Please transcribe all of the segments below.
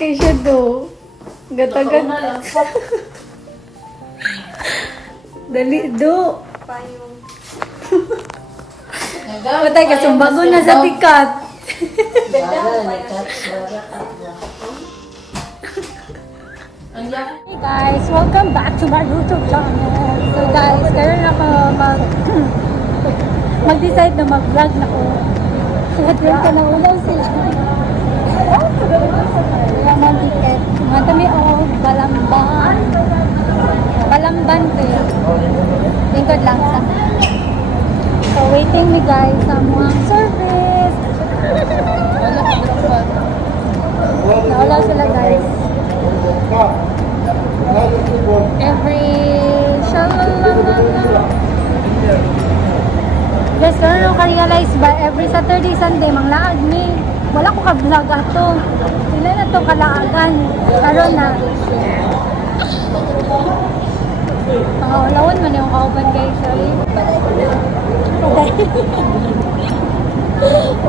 kay siya do. Gatagan. Dali do. Payong. Patay ka, sumbago na sa tikat. Hey guys, welcome back to my YouTube channel. So guys, karoon ako mag-decide na mag-vlog na ko. Kaya din ka na ulaw sila. Kaya mga ticket. Mga kami o, Balamban. Balamban ko yun. Lingkod lang sa. So waiting me guys sa mga service. Naulaw sila guys. Every shalalala. Guys, kaya nung ka-realize ba, every Saturday, Sunday, manglaag ni. Wala ko ka-vlog ato. Sila na to kalaagan. Karoon na. Pangawalawon man yung kauban guys. Sorry.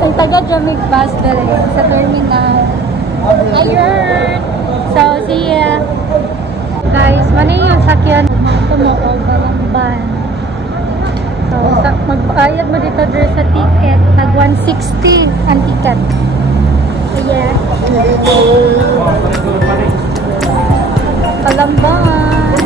Ang taga-Dramig bus dali sa terminal. Ayun! So, see ya! Guys, mali yung sakyan. Tumuog Balamban. So, magbayad mo dito dito sa ticket. Nag 160 ang ticket. Yeah. Balamban.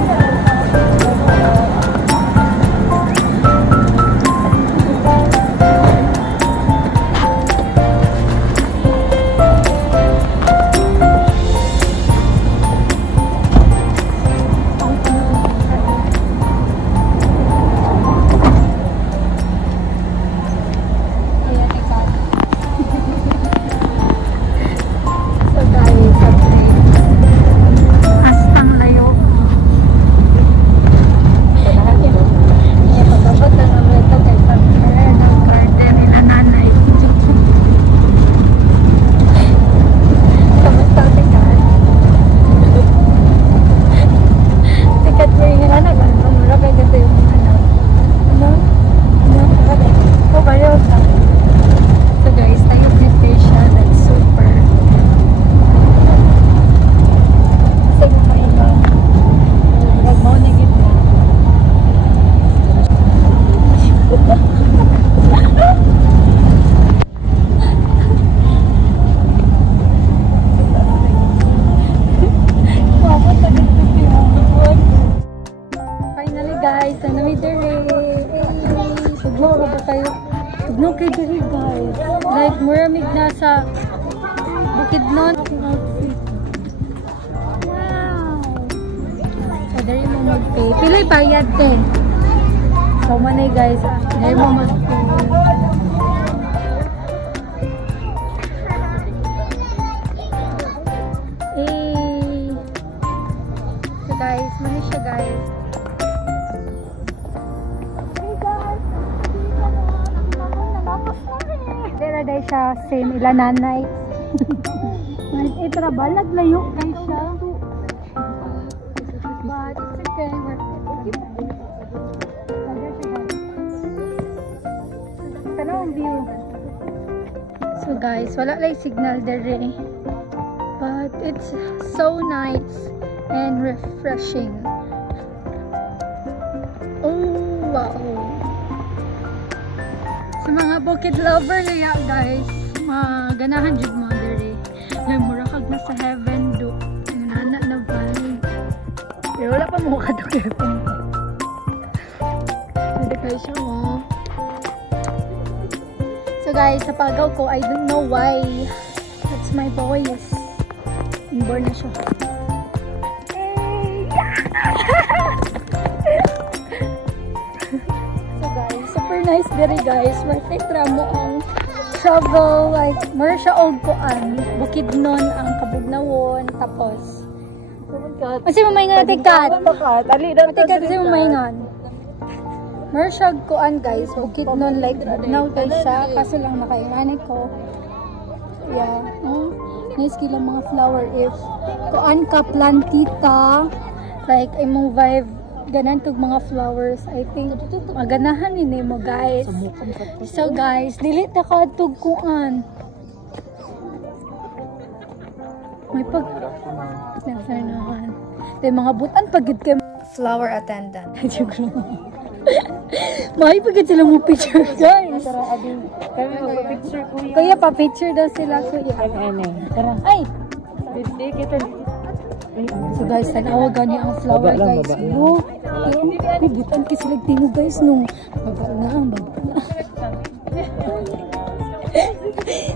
Like, muramig na sa Bukidnon. Wow! So, dari mo mag-pay. Pilay bayad te. So, manay guys. Dari mo mag-pay. Eh. So, guys. Manay siya guys. Day siya same ila nanay. Trabalag layo kay siya. But it's okay. Tanong view. So guys, wala lang signal dere. But it's so nice and refreshing. Oh wow. Sa mga bukid lover kaya guys, maganahan jud mo diri. Lay mura kag nasa heaven do. Nana na valley. Pero wala pa mo kadugay pa. Pwede kayo siya mo. So guys, sa pagaw ko, I don't know why. That's my voice. Inborn na siya. Nice diri guys, martay tramo ang travel, like mer siya og kuan, Bukidnon ang Kabugnawon, tapos kasi mamayngan natin kat kat kasi mamayngan mer siya kuan guys, Bukidnon, like Bugnaw guys siya, kaso lang nakainganay ko. Yeah, nice kila mga flower. If kuan ka plantita, like imong vibe ganan tog mga flowers, I think maganahan ni mo guys. So guys, dili ta ka tog kuan May pag... Nafanahan. Tayo mga butan pagid kayo. Flower attendant. May pagid sila mo picture, guys. Kami mag-picture, kuya. Kuya, pa-picture daw sila, kuya. Tara. Ay! Hindi kita. So guys, tanawa gani ang flower, Baba lang, guys. baba lang. No, may butan kasi nagtingog, guys, no. Baba na.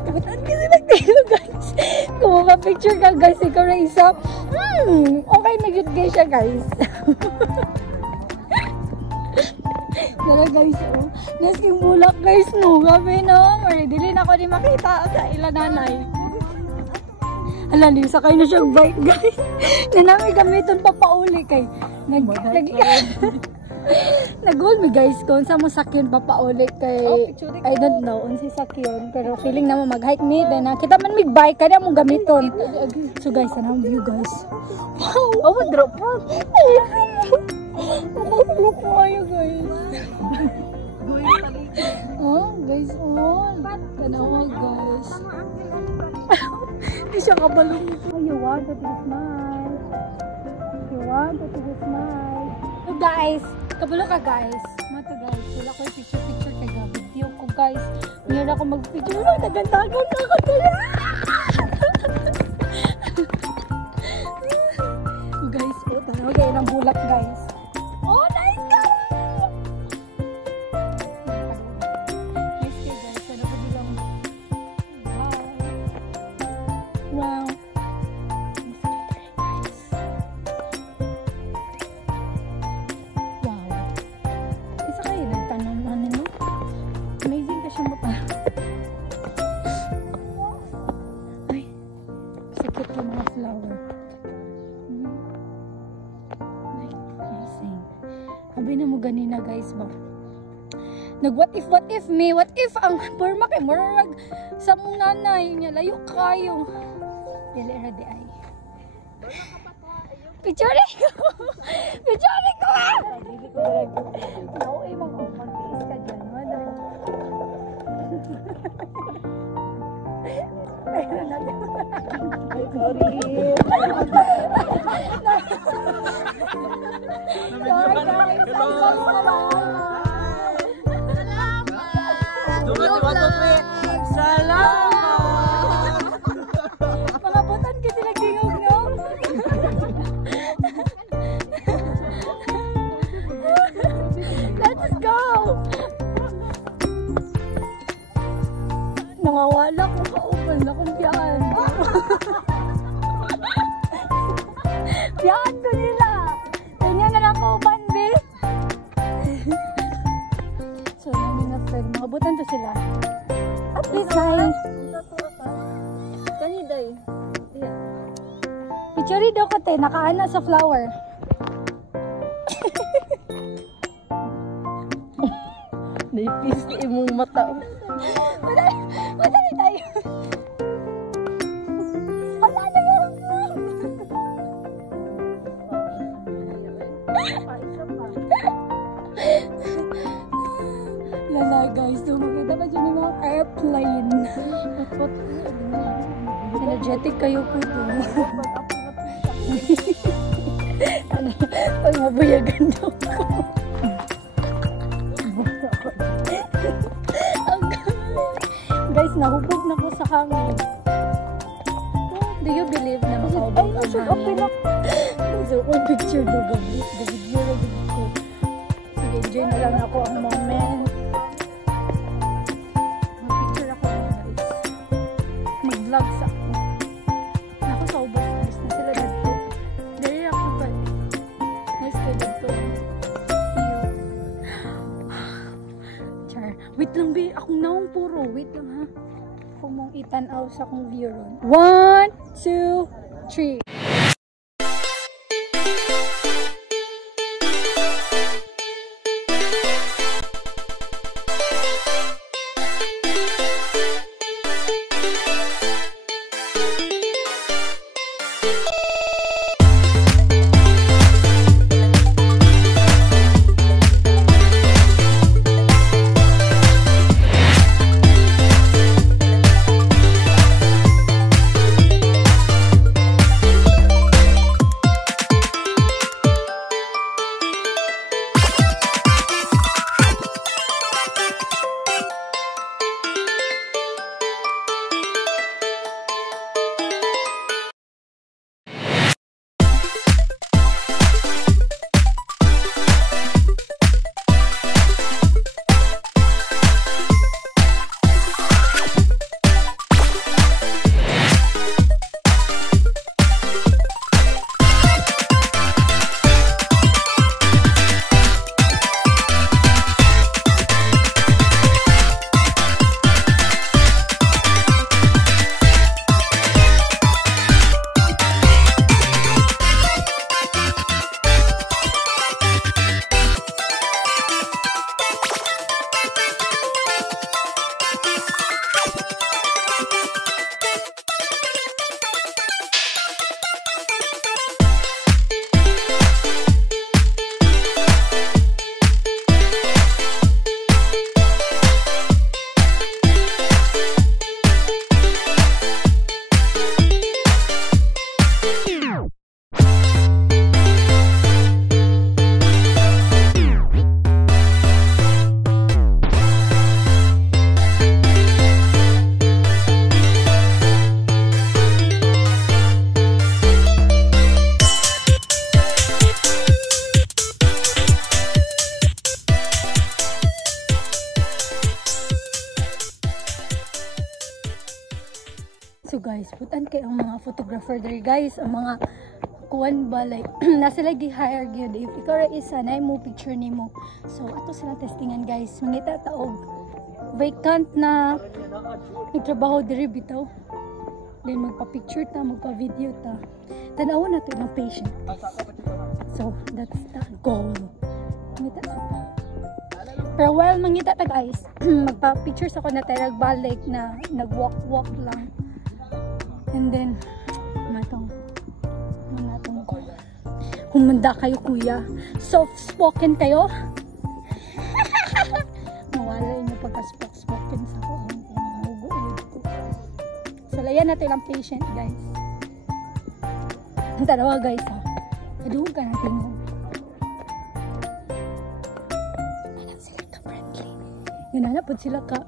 Butan kasi nagtingog, guys. Kung mapapicture ka, guys, ikaw na isa. Okay na good guys siya, guys. Tara, guys, oh. Nasking bulak, guys, no. Gabi, no. Dili na ako di makita sa ilan nanay. Alam niyo, sakay na siyang bike, guys. Nanami gamiton pa pauli kay. Nag-hold me, guys, kung sa mo sakyan pa pauli kay. I don't know, unsi sakyan. Pero feeling na mo mag-hike me. Then, kita man mig-bike, kaya mo gamiton. So, guys, ano ang view, guys? Wow! Oh, drop po. Nakapulok mo kayo, guys. Oh, guys, oh. Tanawa, guys. Hindi siya kabalong. Oh, you want to smile. You want to smile. So guys, kabalo ka guys. Mata guys, wala ko picture kay video ko guys. Meron ako mag-picture. Wala, tagantagan na ako talaga. So guys, oh, tanaw kayo ng bulak guys. Oh, nice guys! Nice kayo guys. Ano po bilang? Wow. Wow. Isa kayo nagtanong ano no? Amazing ka siya mapa. Ay. Sakit ka mga flower. Ay, amazing. Sabi na mo ganina guys ba? Nag what if me? What if ang forma kay murag sa mong nanay niya layo kayo. Dili ra di ay. Picture ko. Picture ko. Dili ko direct. No, ay mag-face ka diyan, wala. Sorry. Salamat! Mga butan kasi nagtingog, no? Let's go! Nangawala ko kaupal na kung biyaan. Biyaan ko nila! Ganyan na lang kauban, be! So, namin na friend. Mga butan to sila. At least, nice. Kani day. Picture daw ko te, nakaana sa flower. Naipis ni imong mata. Madali tayo. Wala na yun. Lala guys, so makita pa dyan yung mga airplane. Energetic kayo po doon. Ano, pag mabuyagan daw ko. Guys, nahubog na ko sa hangin. Do you believe na makahubog ang hangin? So, kung picture do gabi, the video na gabi ko. Sige, enjoy na lang ako ang moment. Mag-picture ako ng guys. Mag-vlog sa ako. Ako sa ubos guys na sila dito. Dari ako ba? Nice ka dito. Char. Wait lang be, akong naong puro. Wait lang ha. Kung mong itanaw sa akong view ron. 1, 2, 3. guys, putan kay ang mga photographer there guys, ang mga kuan ba like nasa lagi hire gyud if ikaw ra isa na mo picture nimo. So ato sila testingan guys, mangita taog vacant na nagtrabaho diri bitaw. Then magpa-picture ta, magpa-video ta. Tanaw na to ng patient. So that's the goal. Mangita sa ta. Pero while mangita ta guys, magpa-pictures ako na tayo nagbalik na nag-walk lang. And then, matong ko. Humanda kayo kuya. Soft-spoken kayo. Nawala yung pagka-spoken sa ko. So, layan natin ang patient guys. Ang tarawa guys ha. Kaduhog ka natin mo. Ganana po sila ka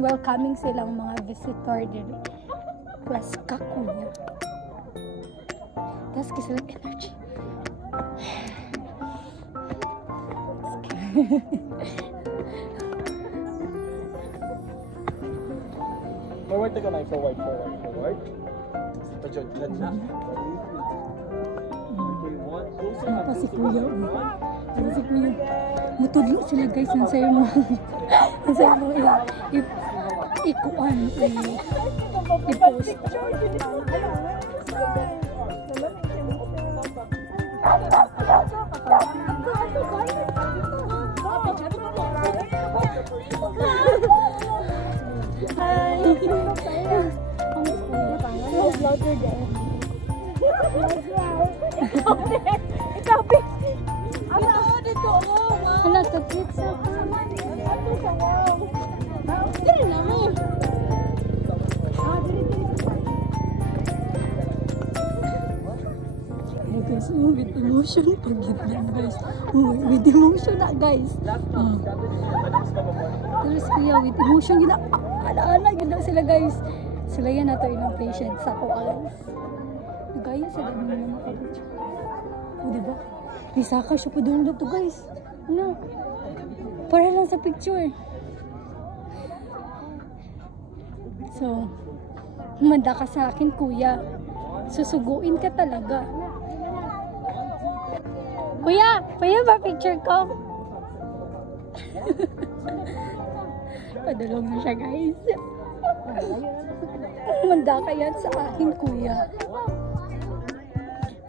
welcoming silang mga visitor dito. Plus kakuya. Tapos kasi lang energy. Forward ka na, forward. Pajod, let's na. Ano pa si kuya? Ano si kuya? Mutudlo sila guys, ang sayo mo. Ang sayo mo ikuan. I-post. Hi! Ang vlogger din. Ikaw, ano dito? Ano, ka-click sa dili naman. Guys, with emotion pagit lang guys. With emotion na guys. Terus kuya, with emotion gina. Ala-ala gina sila guys. Sila yan nato ilang patient sa ko guys. Gaya sila naman yung makapicture. O diba? Isaka siya pa doon to guys. Ano? Para lang sa picture. So, humanda ka sa akin kuya. Susuguin ka talaga. Kuya, pwede ba picture ko? Padulong na siya guys. Humanda ka yan sa akin kuya.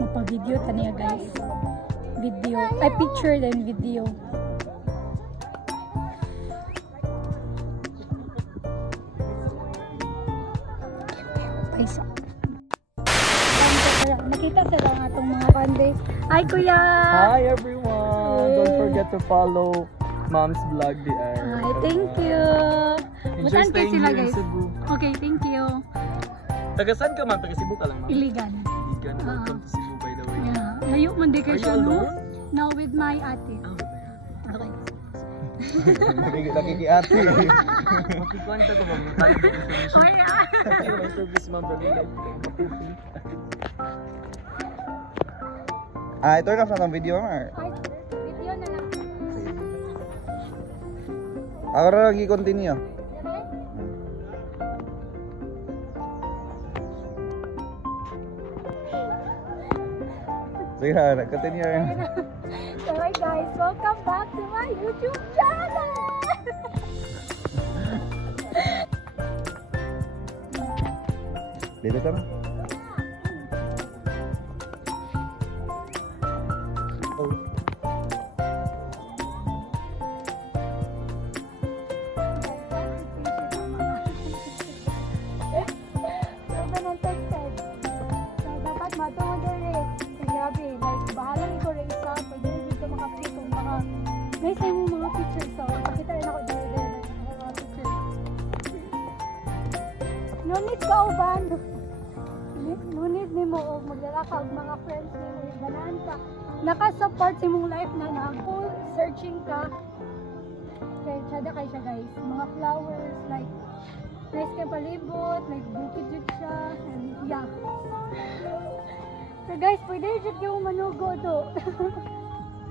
Magpa-video taniya guys. Video. Ay, picture then video. Paisa. Nakita sila ng atong mga kande. Hi kuya! Hi everyone! Don't forget to follow Mom's Vlog DR. Hi, thank you! Enjoy Butan kayo staying sila here in guys. Cebu. Okay, thank you. Taga saan ka man? Taga Cebu ka lang, ma'am? Iligan. Iligan. Welcome to Cebu, by the way. Yeah. Layo man di kayo Are you siya, no? alone? Now with my ate. Okay. Nakikiati. Makikwanta ko ba? Tayo ba information? Okay, ah. Thank you, my service, ma'am. Very live. Turn off na ng video, Mar. Ay, video na lang. Ako rin lagi continue. Sige na, continue rin. So, hi guys, welcome back to my YouTube channel! Dito ka na. Guys, ay mo mga pictures so pakita rin ako dito mga pictures. No need ka uban. No need ni mo og maglalakaw og mga friends ni mo ganahan ka. Naka-support sa imong life na full searching ka. Kay tsada kay siya guys. Mga flowers like nice kay palibot, like bukid jud siya and yeah. So guys, pwede jud yung manugo do.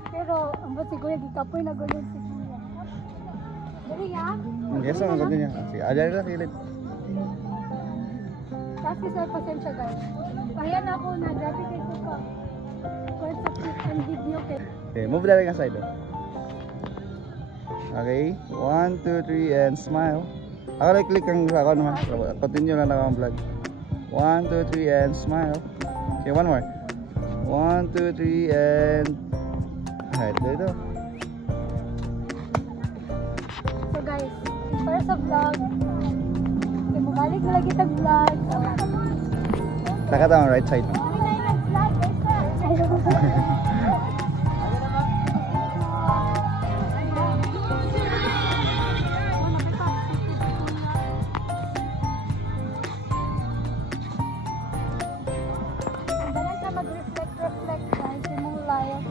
Pero, ang ba si Kuya, di kapoy na gulog si Kuya. Dali ya? Yes, ang continue. Sige, ada na kilid. Kasi sa pasensya guys. Kaya na ako na, grabe kayo ko pa. Kung sa clip and video kayo. Okay, move that ang side. Okay, 1, 2, 3, and smile. Ako na click ang ako naman. Continue lang ako ang vlog. 1, 2, 3, and smile. Okay, one more. 1, 2, 3, and... Alright, dito. So guys, para sa vlog, okay, mabalik na lagi tag vlog. Taka ang right side. Mag-reflect guys, yung mga live.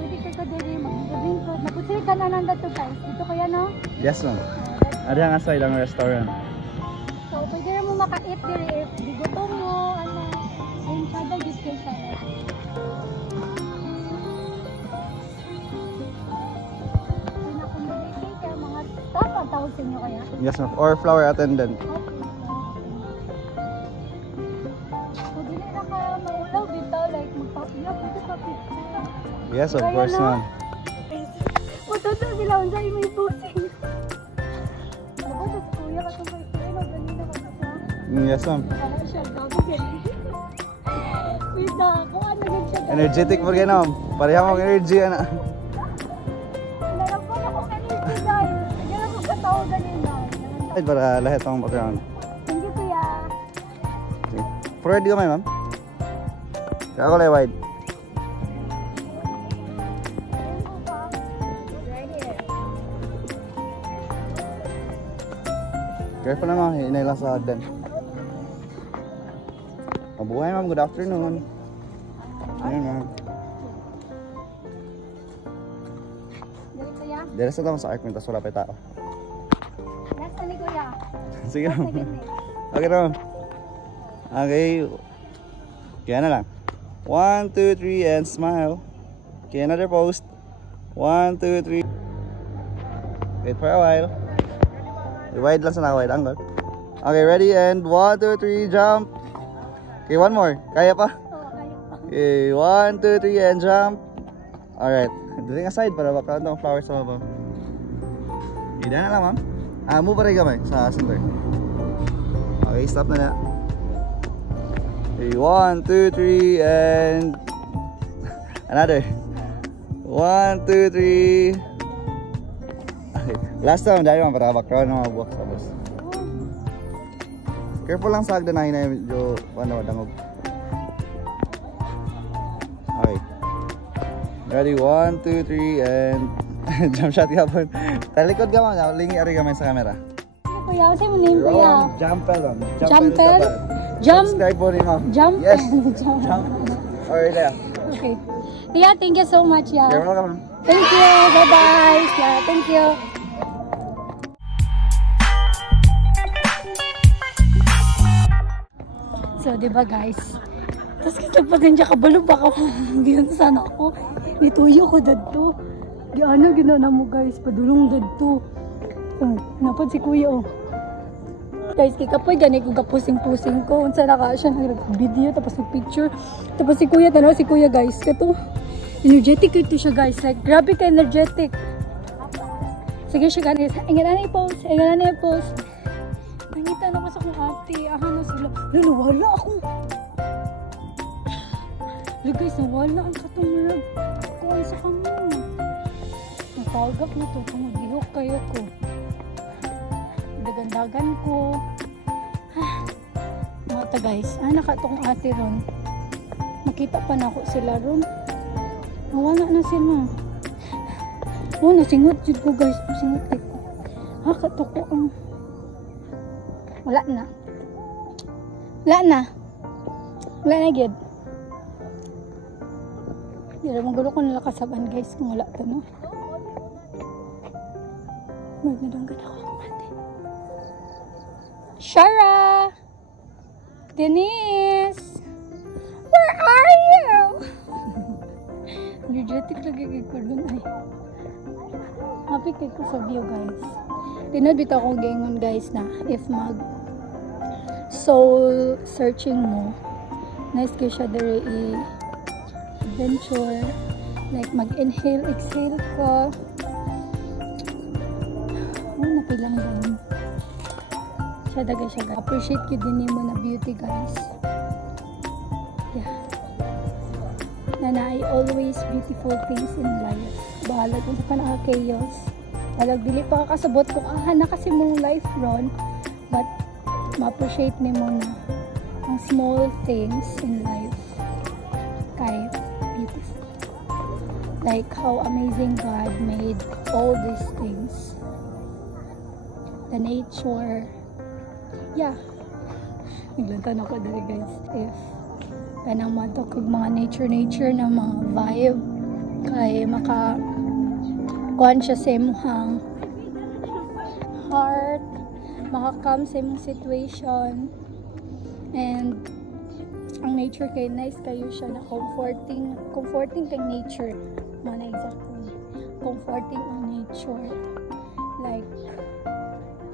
Pwede kayo dili mag-drink ko. Naputsiri ka na nanda to guys. Dito kaya no? Yes, ma'am. Ada nga side ang restaurant. So, pwede rin mo maka-eat diri if di gutom mo, ano. Ayun, sada gift kayo siya. Pinakumbalikin kayo mga staff ang tawag sa inyo kaya. Yes, ma'am. Or flower attendant. Okay. So, dili na ka maulaw dito, like magpa-iya, pwede pa pizza. Yes, of course, ma'am. Matanda sila, unsay may pusing. Ako, sa kuya ka itong kayo, ganina ka sa Yes, ma'am. Kaya siya, gago ganyan. Wait na, ako, ano gan siya. Energetic mo rin, ma'am. Pareha mong energy, ana. Nalagpan ako energy, guys. Nagyan ako sa tao ganina. Para lahat ang background. Thank you, kuya. Okay. Ready ka, ma'am? Ako lang wide. Careful na, ma'am. Hinay lang sa hagdan. Mabuhay, ma'am. Good afternoon. Ayun, ma'am. Dali, kuya. Dere sa tama sa ark, mintas wala pa yung tao. Last na ni kuya. Sige, Last ma'am. na ganyan. Okay, ma'am. Okay. Kaya na lang. 1, 2, 3, and smile. Okay, another post. 1, 2, 3. Wait for a while. Wide lang sa naka-wide angle. Okay, ready, and 1, 2, 3, jump. Okay, one more. Kaya pa? Oo, kayo pa. Okay, 1, 2, 3, and jump. Alright. Dito nga side para background ng flowers sa baba. Okay, dyan na lang, ma'am. Move pa rin kamay sa center. Okay, stop na na. Okay, 1, 2, 3, and another. 1, 2, 3. Okay, last time, dahil mga para background ng mga buwak sa bus. Careful lang sa hagdan na medyo dangog. Okay. Ready, 1, 2, 3, and jump shot kapon. Talikod ka mga, lingi ari kamay sa camera. Ano, kuya? Sa'yo mo name, kuya? Jumpel lang. Jumpel? Jump? Subscribe po rin, ma'am. Jump? Yes. Jump. Jump. Alright, yeah. Okay. Kuya, thank you so much, yeah. You're welcome, ma'am. Thank you. Bye-bye. Yeah, thank you. So, di ba guys? Tapos kasi pag nandiyan kabalo baka diyan sana ako. Nituyo ko dadto. Di ano ginana mo guys, padulong dadto. Oh, napad si kuya oh. Guys, kikapoy gani ko gapusing-pusing ko. Unsa na ka siya nag-video tapos nag-picture. Tapos si kuya tanaw si kuya guys, kato. Energetic ito siya guys. Like, grabe ka energetic. Sige siya guys. Ingana na i-post. Ingana na i-post. Nangita na ko sa kong ate. Aha na sila. Wala ako. Look guys, nawala ang katumurag. Kuhan sa kamo. Natawagap na to. Pumagihok kayo ko. Dagandagan ko. Mata guys. Nakatong ate ron. Makita pa na ako sila ron. Nawala na sila. Oh, nasingot jud ko guys. Nasingot ko. Katuko ang. Wala na. Wala na. Wala na gid. Dira mong gulo ko nila kasaban guys kung wala to no. Magandang ako ate. Shara! Denise! Where are you? Energetic lagi ko dun ay. Happy ko sa view guys. Tinod bitaw ko gaingon guys na if soul searching mo. Nice kayo siya dere adventure. Like mag-inhale, exhale ka. Napilang din. Siya dagay siya. Appreciate ko din mo na beauty guys. Yeah. I always beautiful things in life. Bahalag kung sa panaka-chaos. Bahalag dili pa kakasabot kung na kasi mong life ron. But ma-appreciate ni mo na ang small things in life kay beautiful. Like how amazing God made all these things. The nature. Yeah. Naglantan ako dali guys. If kanang matok kag mga nature na mga vibe kay kuan siya sa imong heart, maka-calm sa imong situation, and ang nature kay nice kayo siya na comforting kay nature mana exactly comforting ang nature. Like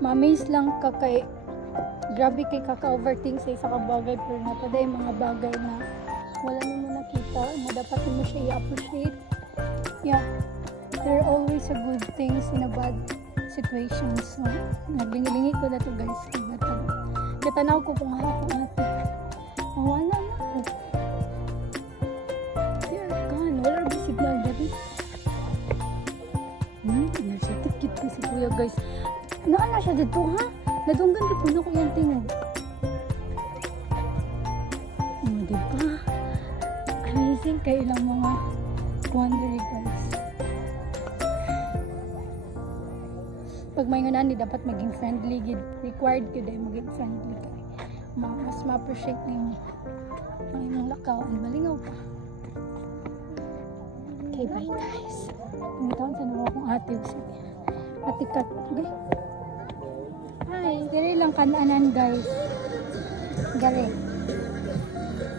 ma-amaze lang ka kay grabe kay kaka-overthink sa isa ka bagay pero napaday mga bagay na wala nimo nakita na dapat mo siya i-appreciate. Yeah, there are always a good things in a bad situations. So naglingi-lingi ko na to guys kaya katanaw ko kung ako natin wala na ako. They are gone. Wala rin signal dati. Energetic kit kasi kuya guys. Naana siya dito ha? Nadunggan ka puno ko yung tingog. Diba? Amazing kayo ng mga wondery guys. Pag may nga ni dapat maging friendly. Required ko dahil maging friendly kayo. Mas ma-appreciate na yung imong lakaw. Ang malingaw pa. Okay, bye guys. Pangitaon sa nawa kong ate. Ate kat. Okay. Hi. Diri lang kananan guys. Gari.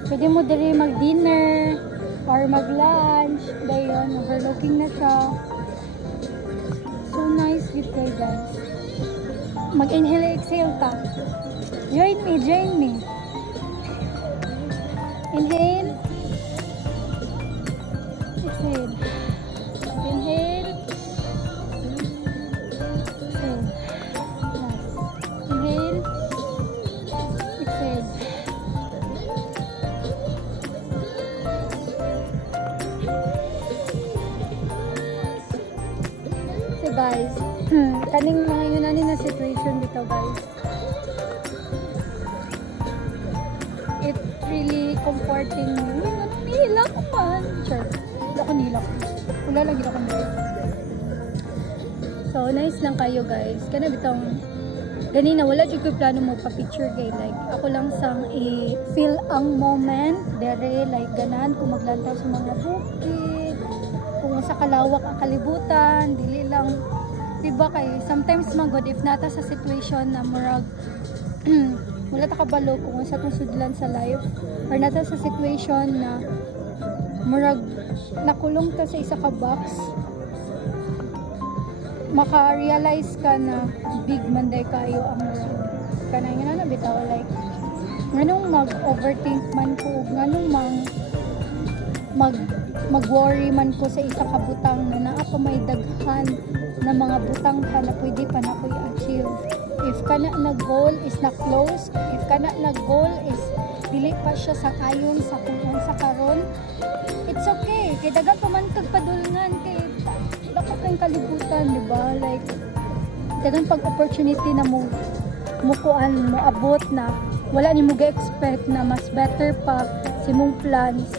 Pwede mo diri mag-dinner or mag-lunch. Dayon, overlooking na siya. So nice with kayo guys. Mag-inhale, exhale ta. Join me. Inhale. Exhale. Inhale. Exhale. Inhale. Exhale. So guys, kaning mga yunanin na situation dito guys. It really comforting me. Nila ko pa. Sure. Nila ko. Wala lagi ako nila. So, nice lang kayo guys. Kana bitong ganina, wala dyan ko plano mo pa-picture kay. Like, ako lang sang i-feel ang moment. Dere, like, ganan. Kung maglantaw sa mga bukid. Kung sa kalawak ang kalibutan. Dili lang. Diba kayo? Sometimes magod if nata sa situation na murag wala ta kabalo kung sa itong sudlan sa life or nata sa situation na murag nakulong ta sa isa ka box, maka-realize ka na big manday kayo ang kanang yun na bitaw like nganong mag-overthink man ko, nganong mag-worry man ko sa isa ka butang na naa pa may daghan na mga butang pa na pwede pa na ko i-achieve. If kana na goal is na close, if kana na goal is dili pa siya sa kayon sa kung sa karon, it's okay. Kay dagan pa man kag padulngan kay dapat kang kalibutan, di ba? Like dagan pag opportunity na mo kuan mo abot na wala ni mo ga-expect na mas better pa si mong plans.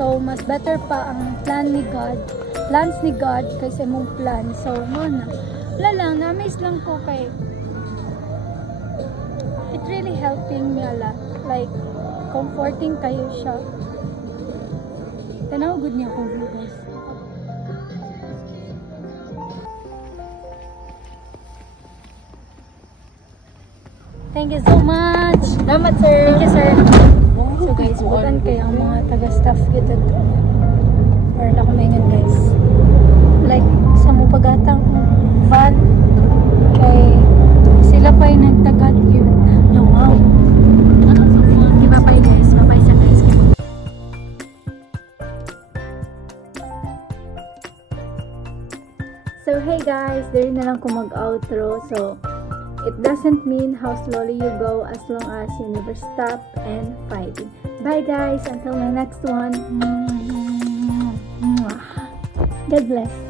So mas better pa ang plans ni God kaysa mong plan. So mo na wala lang, na-amaze lang ko kay it really helping me a lot. Like, comforting kayo siya. Tanaw, good niya ko view guys. Thank you so much. Salamat sir. Thank you sir. So guys, bukan kayo ang mga taga-staff kita to. Or nakumingan guys. Like, sa mo pagatang van kay sila pa yung nagtagat yun. Oh, wow. So, hey guys, there na lang ko mag-outro. So, it doesn't mean how slowly you go as long as you never stop and fighting. Bye guys, until my next one. God bless.